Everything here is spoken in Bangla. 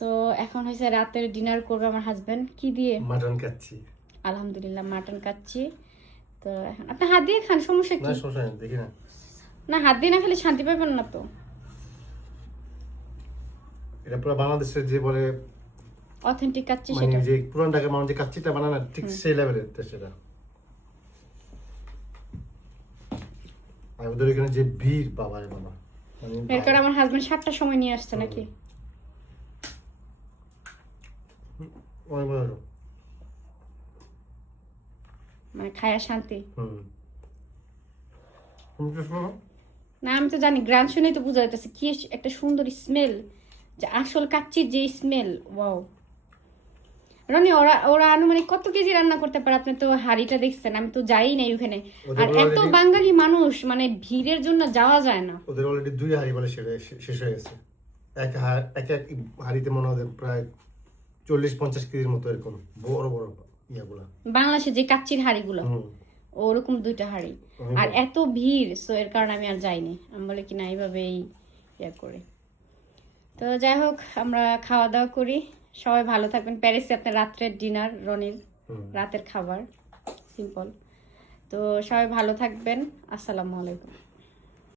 সো এখন হয়েছে রাতের ডিনার করবে আমার হাজবেন্ড কি দিয়ে মাটন খাচ্ছি। আলহামদুলিল্লাহ মাটন খাচ্ছি। তো এখন আপনি হাত দিয়ে খান, সমস্যা কি? না সমস্যা নেই, দেখি না। না হাত দিয়ে না খেলে শান্তি পাবেন না তো। এটা পুরো বাংলাদেশের যে বলে অথেন্টিক কাচ্চি মানে সেটা। যে পুরান ঢাকার মানুষ যে কাচ্চিটা বানায় না, ঠিক সেই লেভেলের সেটা। আর ওদের এখানে যে ভিড়, বাবা রে বাবা, মানে এর কারণে আমার হাজবেন্ড 7টার সময় নিয়ে আসছে নাকি। অনেক ভালো। মানে খায়া শান্তি। তুমি কি শোনো? না আমি তো জানি, গ্রান শুনেই তো বোঝা যাচ্ছে কি একটা সুন্দর স্মেল, যে আসল কাচ্চির যে স্মেল। ওয়াও রনি, ওরা ওরা আনুমানিক কত কেজি রান্না করতে পারে? আপনি তো হাড়িটা দেখছেন, আমি তো যাই নাই ওখানে। আর এত বাঙালি মানুষ, মানে ভিড়ের জন্য যাওয়া যায় না। ওদের অলরেডি 2 হাড়ি বলে শেষ হয়ে গেছে। এক হাড়িতে মনে হয় প্রায় 40-50 কেজির মতো, এরকম বড় বড় ইয়াগুলা। বাংলাদেশে যে কাচ্চির হাড়িগুলো ওরকম 2টা হাড়ি, আর এত ভিড়, সো এর কারণে আমি আর যাইনি। আমি বলে কি না এইভাবেই ইয়া করে। তো যাই হোক, আমরা খাওয়া দাওয়া করি, সবাই ভালো থাকবেন। প্যারিসে আপনার রাত্রের ডিনার, রনির রাতের খাবার সিম্পল। তো সবাই ভালো থাকবেন, আসসালামু আলাইকুম।